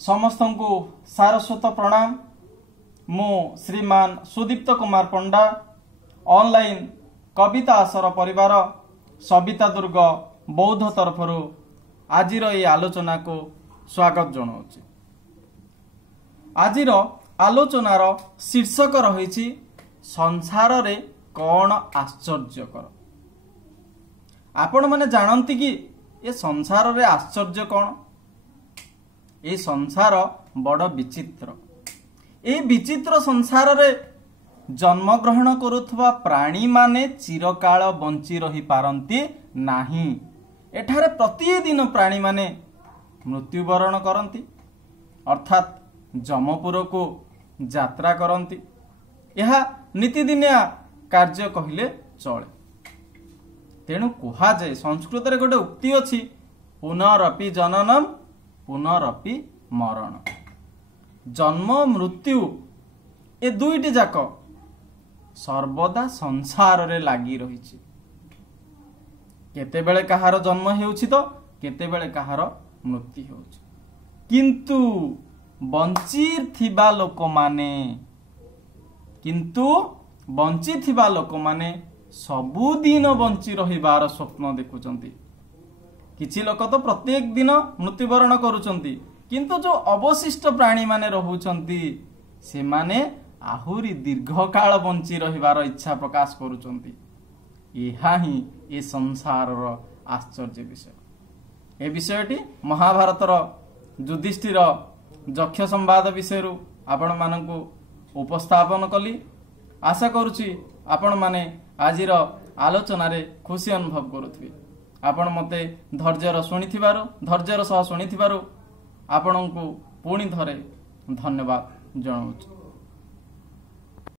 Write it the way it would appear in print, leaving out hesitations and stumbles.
समस्त को सारस्वत प्रणाम। मु श्रीमान सुदीप्त कुमार पंडा ऑनलाइन कविता आसर परिवार सविता दुर्ग बौद्ध तरफरु आजिर ये आलोचना को स्वागत जनाऊँ। आजिर आलोचनार शीर्षक रही संसार रे कौन आश्चर्यकर। आपण माने जानती कि ये संसार रे आश्चर्य कौन? ये संसार बड़ विचित्र। ये विचित्र संसार रे जन्म ग्रहण करुथवा प्राणी माने चिरकाल बंची रही पारंती नाही। एठारे प्रतिदिन प्राणी माने मृत्युवरण करती अर्थात जमपुर को यात्रा करती। यह नीतिदिनिया कार्य कहले चले। तेणु कहा जाए संस्कृत रे गोटे उक्ति अछि पुनरपि जननम पुनरपि मरण। जन्म मृत्यु ए दुईटी जाक सर्वदा संसार रे लागी रही। केतेबेले कहार जन्म हेउछि तो केतेबेले कहार मृत्यु हेउछि, किंतु बंची थिबा लोक माने सबुदिन बंची रहिबार स्वप्न देखुचंती। किछि लोक तो प्रत्येक दिन मृत्युवरण करुचंती, किंतु जो अवशिष्ट प्राणी माने रहुचंती से माने आहुरी दीर्घ काल बंची रहिबार इच्छा प्रकाश करुचंती। एहा ही ए संसार आश्चर्य विषय। ए विषयटी महाभारतर युधिष्ठिर यक्ष संवाद विषय आपण मानकु उपस्थापन कली। आशा करुछि आपण माने आजिर आलोचना रे खुशी अनुभव करुथिबे। आपण मते धैर्यर सह शुणिथिबारु आपणकु पुणी थरे धन्यवाद जणाउछि।